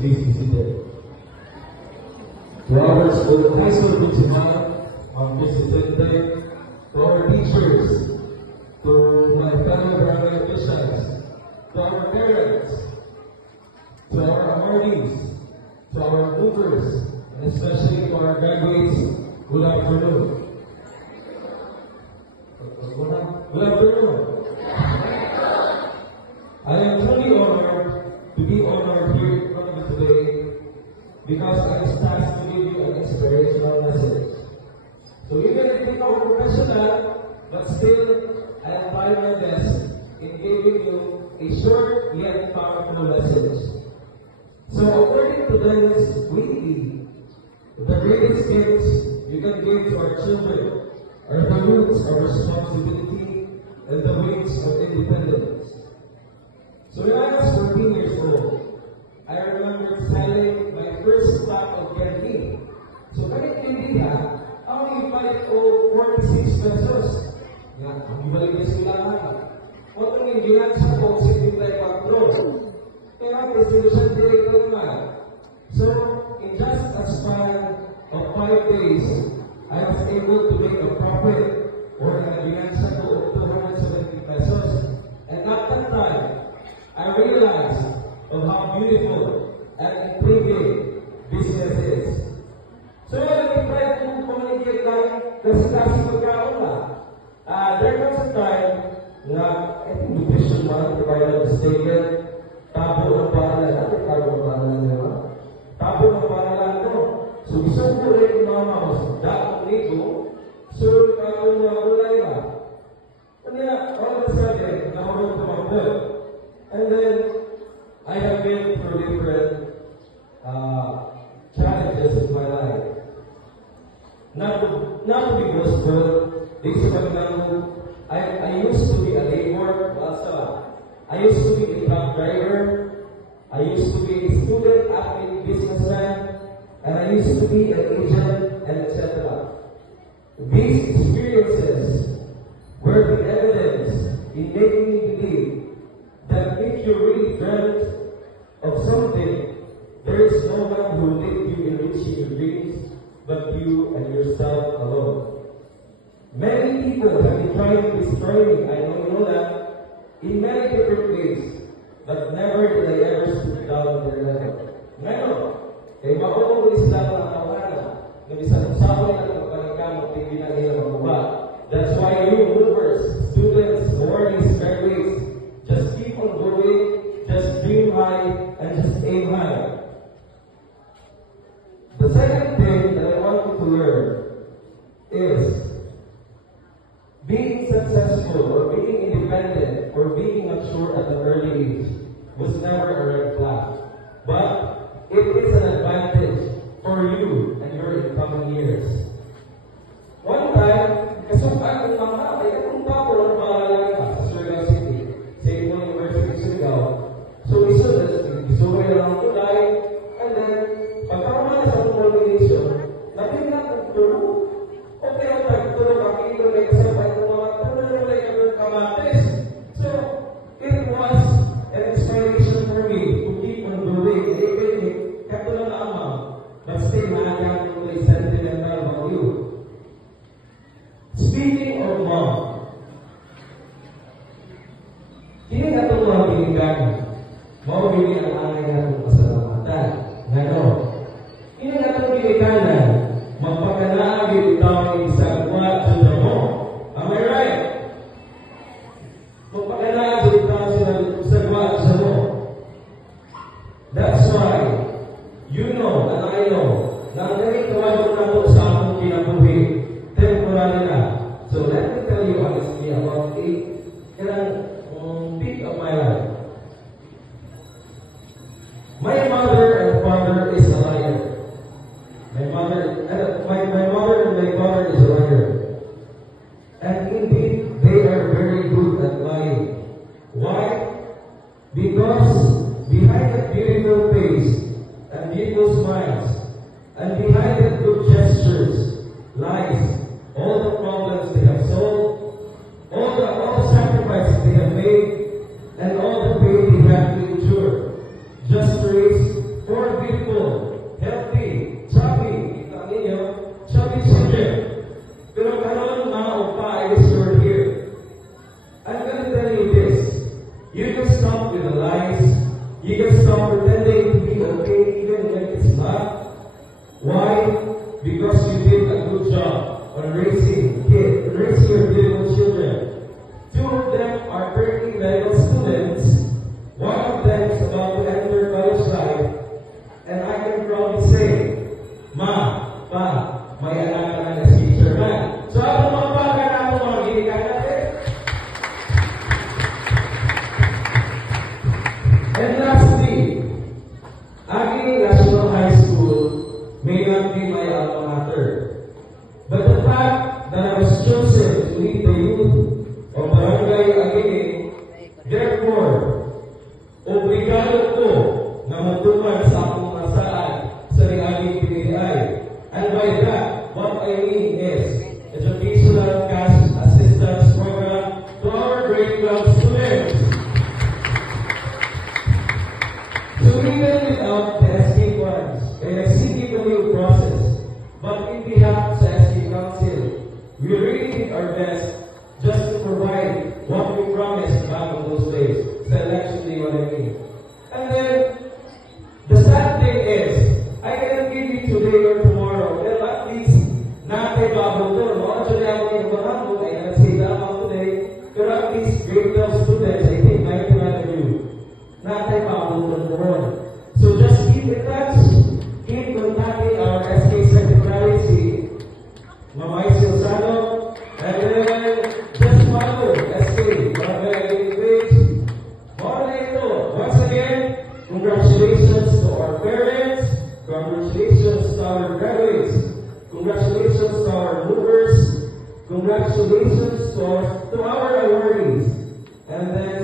please be seated. To our school, high school principal, president, to our teachers, to my fellow barangay officials, to our parents, to our awardees, to our movers, and especially to our graduates, good afternoon. Good afternoon. I am truly honored to be honored here in front of you today because I am tasked to give you an inspirational message. So even if you are professional, but still I am trying my best in giving you a short yet powerful message. So according to Dennis Wheatley, the greatest gifts you can give to our children are the roots of responsibility and the wings of independence. So when I was 14 years old, I remember selling my first pack of candy. So when it came in, I only buy it for 46 pesos. Ang ibalik niya sila namin. Kung ang indihan sa po, 74. Kaya presentation day ko naman. So, in just a span of 5 days, I was able to make a profit or an advance of 270 pesos. And at that time, I realized of how beautiful and intriguing business is. So, let me try to communicate kasi pagkaon na. There was a time na, I think nutrition month, if I'm not mistaken, tabo ng pangalan. Ano yung tabo ng pangalan nila? Tabo ng pangalan ko. So, isang ko rin mama ko, dapat ligo, so, ikaw na ulay na. Kanya, all of a sudden, nakarong tumakbo. And then, I have been through different challenges in my life. Not to be boastful, I used to be a laborer, I used to be a truck driver, I used to be a student, athlete, businessman, and I used to be an agent, and etc. These experiences were the evidence in making me believe that if you really dreamt of something, there is no one who will lead you in reaching your dreams but you and yourself alone. Many people have been trying to destroy me, I know you know that, in many different ways, but never did I ever stoop down to their level. Ngayon, kay maunong isla ng kawalan, na bisan usapan na ng panagkamot, hindi na nila mabuba. That's why you movers, students, awardees, graduates, just keep on going, just dream high, and just aim high. The second thing that I want you to learn is being successful or being independent or being mature at an early age was never a red flag. But it is an advantage for you and your incoming years. One time, kasukaan ng mga ay katong papo ng pangalan sa Surigao City, sa Ipon University Surigao. So, isuwi lang ang tulay, and then, pagkakuman sa coordination, natin na kung tulog. Okay, ang pagtulog, kakilo, may kasabay ng mga tulog, like ang kamatis. So, it was an inspiration for me to keep on doing. Even if, katulog na amang, but still, nakakang tuloy sentimental about you. Speaking of mom, hindi na itong mga binigyan. Mawili ang angay na itong pasalamatan. Ngayon, hindi na itong binigyanan. Magpagkanaagin itawang isang buwan sa mo. Am I right? Magpagkanaagin itawang isang buwan sa mo. That's why, you know, and I know, na ang ganit tawag na ito sa akong kinabuhi, temporary na. So let me tell you honestly about a bit of my life. My mother and father is a liar. My mother and my father is a liar. And indeed, they are very good at lying. Why? Because behind that beautiful face and beautiful smiles and behind that good gestures lies all the problems they have solved, all the sacrifices they have made, and all the pain they have to endure just to raise You can stop pretending to be okay even when it's not. Why? Because you did a good job on raising your beautiful children. Two of them are currently medical students. One of them is about to enter college life. And I can proudly say, Ma, Pa, may anak ka na as teacher man. So ako mga baka na ako mga ginigay natin. And lastly, Aging National High School may not be my alma mater. But the fact that I was chosen to lead the youth of Barangay Aging, therefore, obligado ko na magtuman sa akong masaan sa Aging PDI. And by that, what I mean is educational cash assistance program to our grade 12 students. So even without the SK funds and a CPW process, but in behalf of the SK Council, we really did our best just to provide what we promised back in those days. Sa election day, what I mean. And then, the sad thing is, I cannot give you today or tomorrow, well at least, natin babong doon. Actually, ako yung mahamon, I cannot say that about today, pero at least grade 12 students, I think, 99 of you, natin babong doon. So just keep in touch, keep contacting our SK Secretary, si Mamay Silsano, and then just follow SK, Barangay page. Once again, congratulations to our parents, congratulations to our graduates, congratulations to our movers, congratulations to our awardees, and then